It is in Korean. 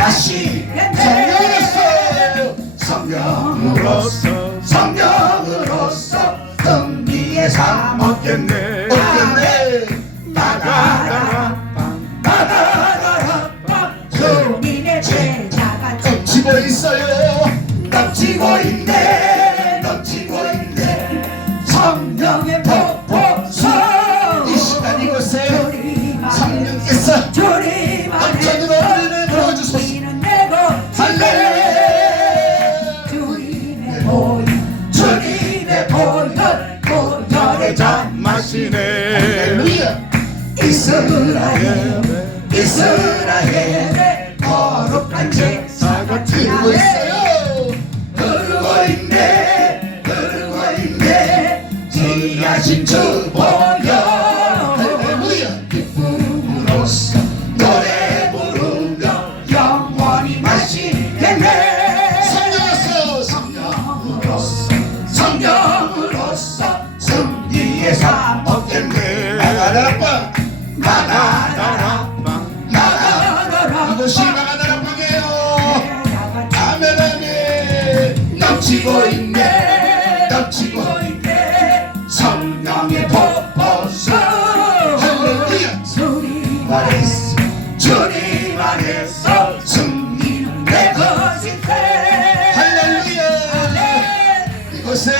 다시 태어났어요. 성령으로서 성령으로서 흠비의 삶 얻겠네. 얻겠네. 나가라 있어요 덮치고 있네 덮치고 있네 성령의 잠 마시네. 이스라엘 이스라엘의 거룩한 제사가 흐르고 있어요. 흐르고 있네 흐르고 있네. 지하신 주 보혈 내 삶 어땠네 이것이